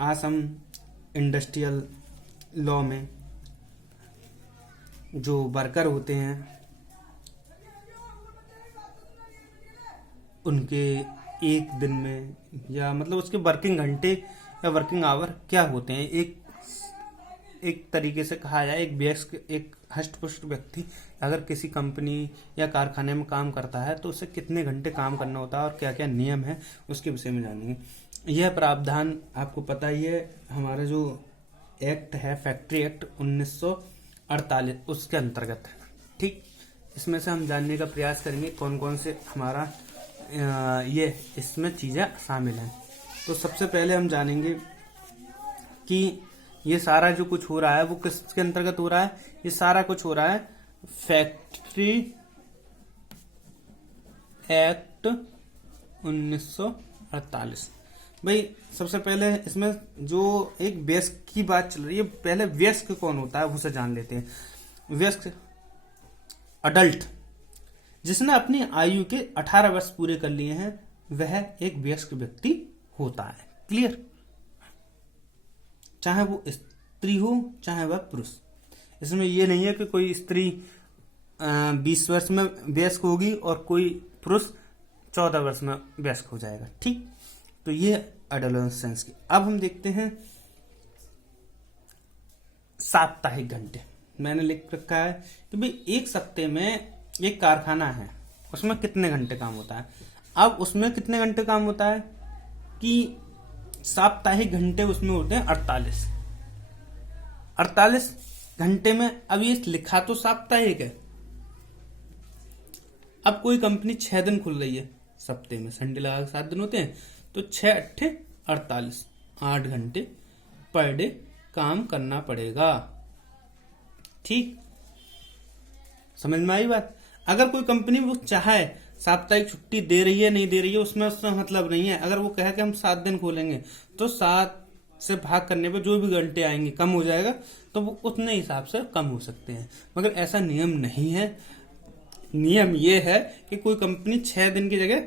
Assam industrial law में जो worker होते हैं उनके एक दिन में या मतलब उसके वर्किंग घंटे या वर्किंग आवर क्या होते हैं, एक तरीके से कहा जाए एक हष्टपुष्ट व्यक्ति अगर किसी कंपनी या कारखाने में काम करता है तो उसे कितने घंटे काम करना होता है और क्या क्या नियम है उसके विषय में जानेंगे। यह प्रावधान आपको पता ही है, हमारा जो एक्ट है फैक्ट्री एक्ट 1948 उसके अंतर्गत है। ठीक, इसमें से हम जानने का प्रयास करेंगे कौन कौन से हमारा ये इसमें चीज़ें शामिल हैं। तो सबसे पहले हम जानेंगे कि ये सारा जो कुछ हो रहा है वो किसके अंतर्गत हो रहा है। ये सारा कुछ हो रहा है फैक्ट्री एक्ट 1948। भाई सबसे पहले इसमें जो एक वयस्क की बात चल रही है, पहले वयस्क कौन होता है उसे जान लेते हैं। वयस्क अडल्ट जिसने अपनी आयु के 18 वर्ष पूरे कर लिए हैं वह एक वयस्क व्यक्ति होता है। क्लियर, चाहे वो स्त्री हो चाहे वह पुरुष। इसमें ये नहीं है कि कोई स्त्री 20 वर्ष में वयस्क होगी और कोई पुरुष 14 वर्ष में वयस्क हो जाएगा। ठीक, तो ये एडोलेसेंस की। अब हम देखते हैं साप्ताहिक घंटे। मैंने लिख रखा है कि भाई एक सप्ते में एक कारखाना है उसमें कितने घंटे काम होता है। अब उसमें कितने घंटे काम होता है कि साप्ताहिक घंटे उसमें होते हैं 48 घंटे में। अब ये लिखा तो साप्ताहिक है, अब कोई कंपनी 6 दिन खुल रही है सप्ते में, संडे लगा के 7 दिन होते हैं, तो 6 अट्ठे 48, 8 घंटे पर डे काम करना पड़ेगा। ठीक, समझ में आई बात। अगर कोई कंपनी वो चाहे साप्ताहिक छुट्टी दे रही है नहीं दे रही है उसमें उसका मतलब नहीं है। अगर वो कहे कि हम 7 दिन खोलेंगे तो 7 से भाग करने पे जो भी घंटे आएंगे कम हो जाएगा, तो वो उतने हिसाब से कम हो सकते हैं। मगर ऐसा नियम नहीं है। नियम ये है कि कोई कंपनी 6 दिन की जगह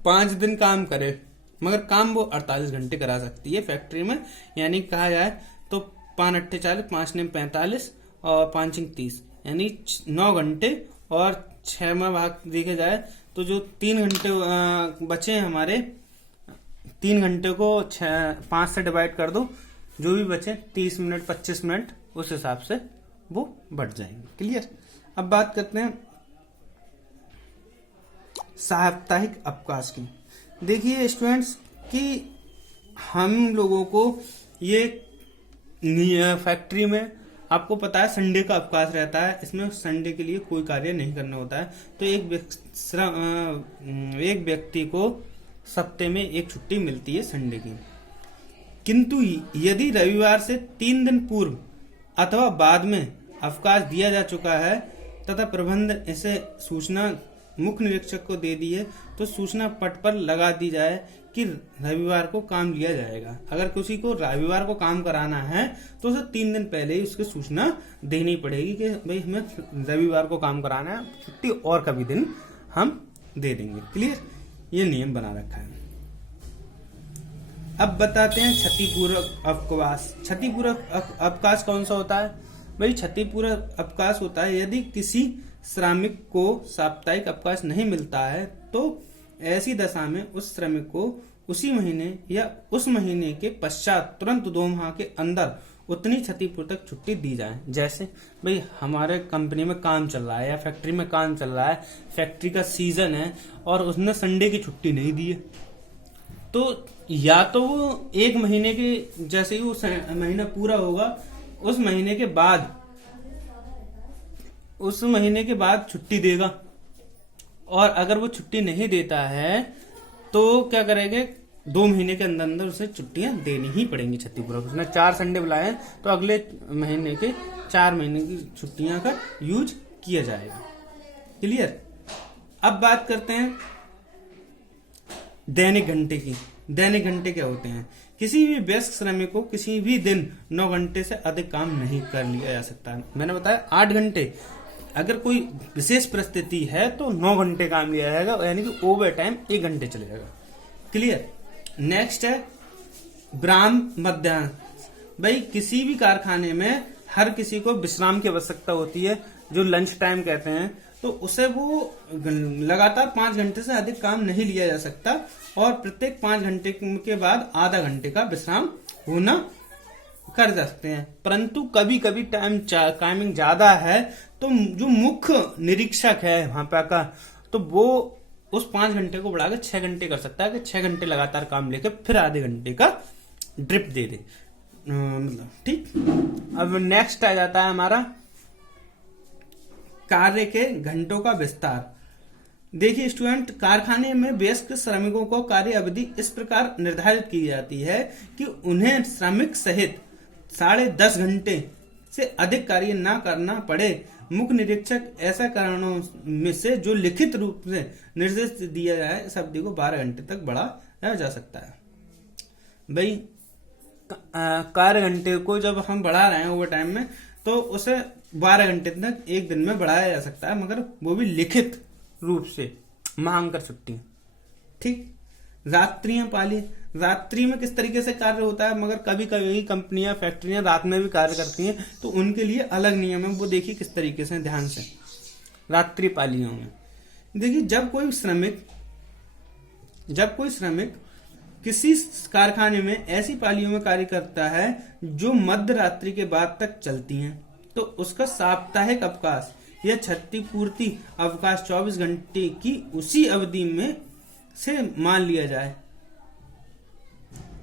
5 दिन काम करे मगर काम वो 48 घंटे करा सकती है फैक्ट्री में। यानी कहा जाए तो 5 अट्ठे 40, 5 ने 45 और 5 30, यानी 9 घंटे और 6 में भाग देखे जाए तो जो 3 घंटे बचे हमारे, 3 घंटे को 5 से डिवाइड कर दो, जो भी बचे 30 मिनट 25 मिनट उस हिसाब से वो बढ़ जाएंगे। क्लियर। अब बात करते हैं साप्ताहिक अवकाश की। देखिए स्टूडेंट्स कि हम लोगों को ये फैक्ट्री में आपको पता है संडे का अवकाश रहता है, इसमें संडे के लिए कोई कार्य नहीं करना होता है। तो एक व्यक्ति को सप्ते में एक छुट्टी मिलती है संडे की। किंतु यदि रविवार से 3 दिन पूर्व अथवा बाद में अवकाश दिया जा चुका है तथा प्रबंधन इसे सूचना मुख्य निरीक्षक को दे दी है तो सूचना पट पर लगा दी जाए कि रविवार को काम लिया जाएगा। अगर किसी को रविवार को काम कराना है तो उसे 3 दिन पहले ही उसकी सूचना देनी पड़ेगी कि भाई हमें रविवार को काम कराना है, छुट्टी और कभी दिन हम दे देंगे। क्लियर, ये नियम बना रखा है। अब बताते हैं क्षतिपूर्वक अवकाश। क्षतिपूर्वक अवकाश कौन सा होता है भाई? क्षतिपूर्वक अवकाश होता है यदि किसी श्रमिक को साप्ताहिक अवकाश नहीं मिलता है तो ऐसी दशा में उस श्रमिक को उसी महीने या उस महीने के पश्चात तुरंत 2 माह के अंदर उतनी क्षतिपूर्वक छुट्टी दी जाए। जैसे भाई हमारे कंपनी में काम चल रहा है या फैक्ट्री में काम चल रहा है, फैक्ट्री का सीजन है और उसने संडे की छुट्टी नहीं दी है, तो या तो वो 1 महीने के जैसे ही वो महीना पूरा होगा उस महीने के बाद छुट्टी देगा, और अगर वो छुट्टी नहीं देता है तो क्या करेंगे, 2 महीने के अंदर अंदर उसे छुट्टियां देनी ही पड़ेंगी क्षतिपूर्वक। उसने 4 संडे बुलाए हैं तो अगले महीने के 4 महीने की छुट्टियां का यूज किया जाएगा। क्लियर। अब बात करते हैं दैनिक घंटे की। दैनिक घंटे क्या होते हैं? किसी भी व्यस्क श्रमिक को किसी भी दिन 9 घंटे से अधिक काम नहीं कर लिया जा सकता। मैंने बताया 8 घंटे, अगर कोई विशेष परिस्थिति है तो 9 घंटे काम लिया जाएगा, यानी कि ओवर टाइम 1 घंटे चलेगा। क्लियर। नेक्स्ट है विराम मध्याह्न। भाई किसी भी कारखाने में हर किसी को विश्राम की आवश्यकता होती है, जो लंच टाइम कहते हैं। तो उसे वो लगातार 5 घंटे से अधिक काम नहीं लिया जा सकता और प्रत्येक 5 घंटे के बाद आधा घंटे का विश्राम होना कर सकते हैं। परंतु कभी कभी टाइमिंग ज्यादा है तो जो मुख्य निरीक्षक है वहां पे का, तो वो उस 5 घंटे को बढ़ाकर 6 घंटे कर सकता है कि 6 घंटे लगातार काम लेके फिर आधे घंटे का ड्रिप दे दे, मतलब ठीक। अब नेक्स्ट आ जाता है हमारा कार्य के घंटों का विस्तार। देखिए स्टूडेंट, कारखाने में वयस्क श्रमिकों को कार्य अवधि इस प्रकार निर्धारित की जाती है कि उन्हें श्रमिक सहित 10.5 घंटे से अधिक कार्य न करना पड़े। मुख्य निरीक्षक ऐसा कारणों में से जो लिखित रूप से निर्देश दिया जाए इस अवधि को 12 घंटे तक बढ़ाया जा सकता है। भाई कार्य घंटे को जब हम बढ़ा रहे हैं ओवर टाइम में, तो उसे 12 घंटे तक एक दिन में बढ़ाया जा सकता है, मगर वो भी लिखित रूप से मांग कर छुट्टी, ठीक। रात्रियां पाली, रात्रि में किस तरीके से कार्य होता है, मगर कभी कभी कंपनियां फैक्ट्रियां रात में भी कार्य करती हैं, तो उनके लिए अलग नियम है। वो देखिए किस तरीके से, ध्यान से। रात्रि पालियों में देखिए, जब कोई श्रमिक किसी कारखाने में ऐसी पालियों में कार्य करता है जो मध्य रात्रि के बाद तक चलती हैं, तो उसका साप्ताहिक अवकाश या क्षतिपूर्ति अवकाश 24 घंटे की उसी अवधि में से मान लिया जाए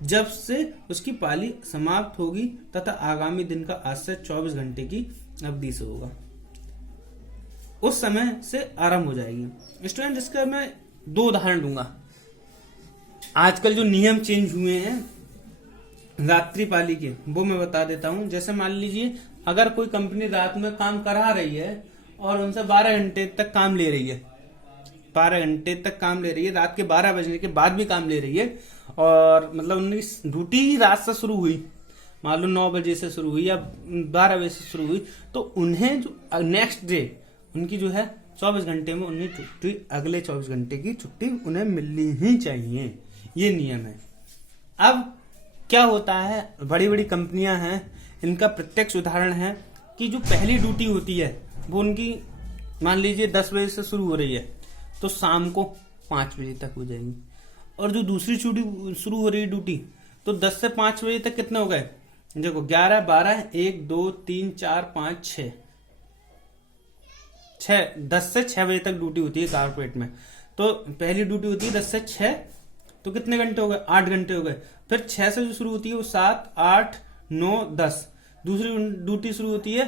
जब से उसकी पाली समाप्त होगी तथा आगामी दिन का आज से 24 घंटे की अवधि से होगा, उस समय से आरंभ हो जाएगी। स्टूडेंट, इसका मैं 2 उदाहरण दूंगा। आजकल जो नियम चेंज हुए हैं रात्रि पाली के, वो मैं बता देता हूं। जैसे मान लीजिए अगर कोई कंपनी रात में काम करा रही है और उनसे 12 घंटे तक काम ले रही है, 12 घंटे तक काम ले रही है, रात के 12 बजने के बाद भी काम ले रही है, और मतलब उनकी ड्यूटी ही रात से शुरू हुई, मान लो 9 बजे से शुरू हुई या 12 बजे से शुरू हुई, तो उन्हें जो नेक्स्ट डे उनकी जो है 24 घंटे में उन्हें छुट्टी, अगले 24 घंटे की छुट्टी उन्हें मिलनी ही चाहिए, ये नियम है। अब क्या होता है, बड़ी बड़ी कंपनियां हैं, इनका प्रत्यक्ष उदाहरण है कि जो पहली ड्यूटी होती है वो उनकी मान लीजिए 10 बजे से शुरू हो रही है, तो शाम को 5 बजे तक हो जाएगी। और जो दूसरी शुरू हो रही है ड्यूटी, तो 10 से 5 बजे तक कितने हो गए, देखो 11, 12, 1, 2, 3, 4, 5, 6, 10 से 6 बजे तक ड्यूटी होती है कारपोरेट में। तो पहली ड्यूटी होती है 10 से 6, तो कितने घंटे हो गए, 8 घंटे हो गए। फिर 6 से जो शुरू होती है वो 7, 8, 9, 10। दूसरी ड्यूटी शुरू होती है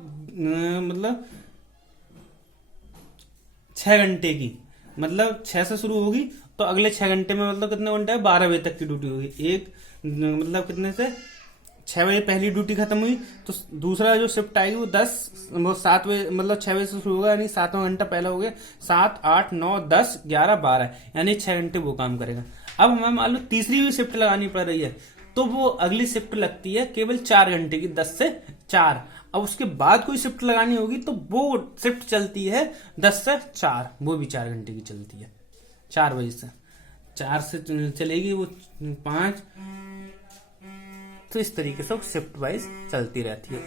मतलब 6 घंटे की, मतलब 6 से शुरू होगी तो अगले 6 घंटे में मतलब कितने घंटे है, 12 बजे तक की ड्यूटी होगी। एक मतलब कितने से 6 बजे पहली ड्यूटी खत्म हुई, तो दूसरा जो शिफ्ट आएगी वो 7 बजे, मतलब 6 बजे से शुरू होगा, यानी 7वां घंटा पहला हो गया। 7, 8, 9, 10, 11, 12, यानी 6 घंटे वो काम करेगा। अब हमें मान लो तीसरी भी शिफ्ट लगानी पड़ रही है, तो वो अगली शिफ्ट लगती है केवल 4 घंटे की, 10 से 4। अब उसके बाद कोई शिफ्ट लगानी होगी तो वो शिफ्ट चलती है 10 से 4, वो भी 4 घंटे की चलती है, 4 बजे से 4 से चलेगी वो 5। तो इस तरीके से शिफ्ट वाइज चलती रहती है।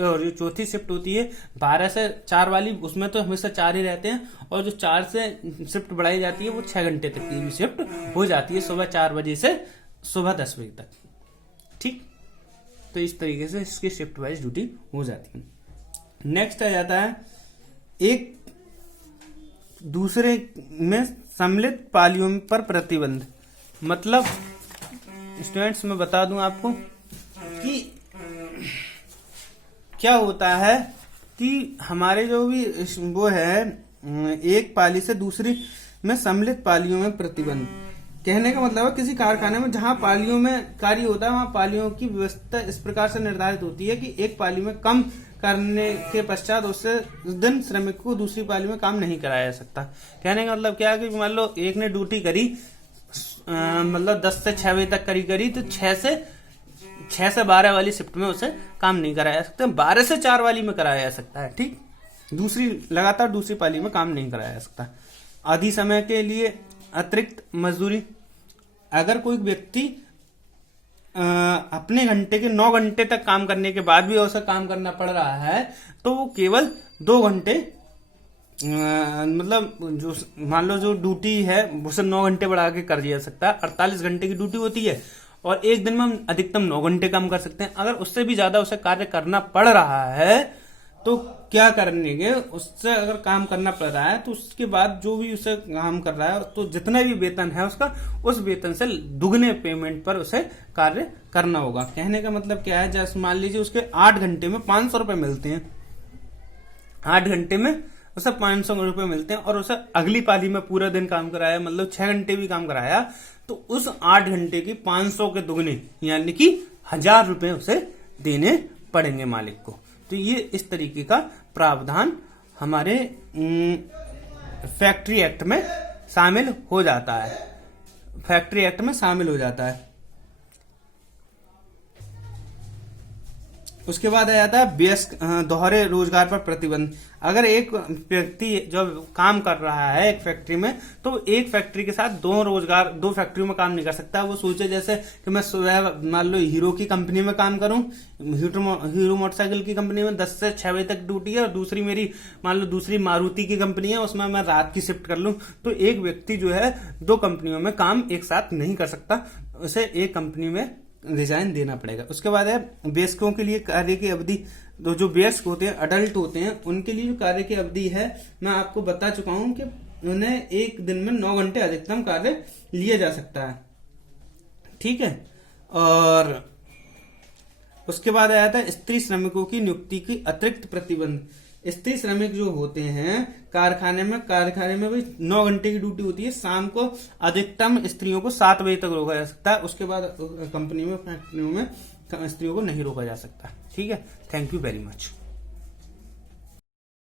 और जो चौथी शिफ्ट होती है 12 से 4 वाली, उसमें तो हमेशा 4 ही रहते हैं, और जो 4 से शिफ्ट बढ़ाई जाती है वो 6 घंटे तक की भी शिफ्ट हो जाती है, सुबह 4 बजे से सुबह 10 बजे तक, ठीक। तो इस तरीके से इसकी शिफ्ट वाइज ड्यूटी हो जाती है। नेक्स्ट आ जाता है एक दूसरे में सम्मिलित पालियों पर प्रतिबंध। मतलब स्टूडेंट्स मैं बता दूं आपको कि क्या होता है कि हमारे जो भी वो है एक पाली से दूसरी में सम्मिलित पालियों में प्रतिबंध, कहने का मतलब है किसी कारखाने में जहां पालियों में कार्य होता है वहां पालियों की व्यवस्था इस प्रकार से निर्धारित होती है कि एक पाली में कम करने के पश्चात उससे दिन श्रमिक को दूसरी पाली में काम नहीं कराया जा सकता। कहने का मतलब क्या है कि मान लो एक ने ड्यूटी करी मतलब 10 से 6 बजे तक करी तो 6 से 12 वाली शिफ्ट में उसे काम नहीं कराया जा सकता, 12 से 4 वाली में कराया जा सकता है, ठीक। लगातार दूसरी पाली में काम नहीं कराया जा सकता। आधी समय के लिए अतिरिक्त मजदूरी अगर कोई व्यक्ति अपने घंटे के 9 घंटे तक काम करने के बाद भी उसे काम करना पड़ रहा है तो वो केवल 2 घंटे मतलब जो मान लो जो ड्यूटी है उसे 9 घंटे बढ़ा के कर दिया सकता है। 48 घंटे की ड्यूटी होती है और एक दिन में हम अधिकतम 9 घंटे काम कर सकते हैं। अगर उससे भी ज्यादा उसे कार्य करना पड़ रहा है तो क्या करेंगे, उससे अगर काम करना पड़ रहा है तो उसके बाद जो भी उसे काम कर रहा है तो जितना भी वेतन है उसका, उस वेतन से दुगने पेमेंट पर उसे कार्य करना होगा। कहने का मतलब क्या है, जैसे मान लीजिए उसके 8 घंटे में 500 रुपए मिलते हैं, 8 घंटे में उसे 500 रुपए मिलते हैं और उसे अगली पाली में पूरा दिन काम कराया, मतलब 6 घंटे भी काम कराया तो उस 8 घंटे की 500 के दुगने यानी कि 1000 रुपए उसे देने पड़ेंगे मालिक को। तो ये इस तरीके का प्रावधान हमारे फैक्ट्री एक्ट में शामिल हो जाता है, फैक्ट्री एक्ट में शामिल हो जाता है। उसके बाद आ जाता है व्यस्क दोहरे रोजगार पर प्रतिबंध। अगर एक व्यक्ति जब काम कर रहा है एक फैक्ट्री में तो एक फैक्ट्री के साथ दो फैक्ट्रियों में काम नहीं कर सकता। वो सोचे जैसे कि मैं सुबह मान लो हीरो की कंपनी में काम करूं, हीरो मोटरसाइकिल की कंपनी में 10 से 6 बजे तक ड्यूटी है और दूसरी मेरी मान लो दूसरी मारुति की कंपनी है उसमें मैं रात की शिफ्ट कर लूं, तो एक व्यक्ति जो है 2 कंपनियों में काम एक साथ नहीं कर सकता, उसे एक कंपनी में रिजाइन देना पड़ेगा। उसके बाद है वयस्कों के लिए कार्य की अवधि। तो जो वयस्क होते हैं, अडल्ट होते हैं, उनके लिए जो कार्य की अवधि है मैं आपको बता चुका हूं कि उन्हें एक दिन में 9 घंटे अधिकतम कार्य लिया जा सकता है, ठीक है। और उसके बाद आया था स्त्री श्रमिकों की नियुक्ति की अतिरिक्त प्रतिबंध। स्त्री श्रमिक जो होते हैं कारखाने में भी 9 घंटे की ड्यूटी होती है, शाम को अधिकतम स्त्रियों को 7 बजे तक रोका जा सकता है, उसके बाद कंपनी में फैक्ट्रियों में स्त्रियों को नहीं रोका जा सकता, ठीक है। Thank you very much.